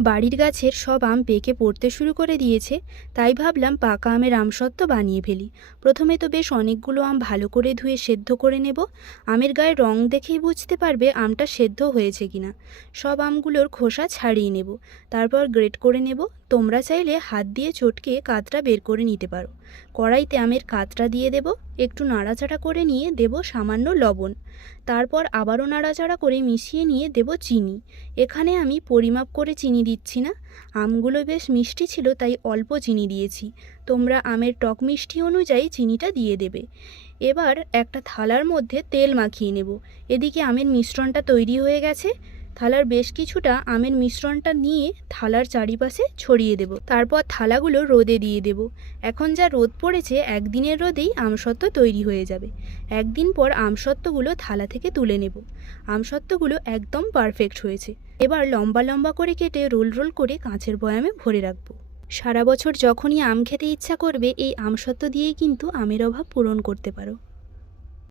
বাড়ির গাছের সব আম পেকে পড়তে শুরু করে দিয়েছে, তাই ভাবলাম পাকা আমের আমসত্ত্ব বানিয়ে ফেলি। প্রথমে তো বেশ অনেকগুলো আম ভালো করে ধুয়ে সেদ্ধ করে নেব। আমের গায়ে রং দেখেই বুঝতে পারবে আমটা সেদ্ধ হয়েছে কিনা। সব আমগুলোর খোসা ছাড়িয়ে নেব। তারপর গ্রেট করে নেব। তোমরা চাইলে হাত দিয়ে চটকে কাতরা বের করে নিতে পারো। কড়াইতে আমের কাতরা দিয়ে দেব, একটু নাড়াচাড়া করে নিয়ে দেব সামান্য লবণ। তারপর আবারও নাড়াচাড়া করে মিশিয়ে নিয়ে দেব চিনি। এখানে আমি পরিমাপ করে চিনি দিচ্ছি না, আমগুলো বেশ মিষ্টি ছিল তাই অল্প চিনি দিয়েছি। তোমরা আমের টক মিষ্টি অনুযায়ী চিনিটা দিয়ে দেবে। এবার একটা থালার মধ্যে তেল মাখিয়ে নেব। এদিকে আমের মিশ্রণটা তৈরি হয়ে গেছে। থালার বেশ কিছুটা আমের মিশ্রণটা নিয়ে থালার চারিপাশে ছড়িয়ে দেব। তারপর থালাগুলো রোদে দিয়ে দেব। এখন যা রোদ পড়েছে, একদিনের রোদেই আমসত্ত্ব তৈরি হয়ে যাবে। একদিন পর আমসত্ত্বগুলো থালা থেকে তুলে নেব। আমসত্ত্বগুলো একদম পারফেক্ট হয়েছে। এবার লম্বা লম্বা করে কেটে রোল রোল করে কাঁচের বয়ামে ভরে রাখব। সারা বছর যখনই আম খেতে ইচ্ছা করবে, এই আমসত্ত্ব দিয়েই কিন্তু আমের অভাব পূরণ করতে পারো।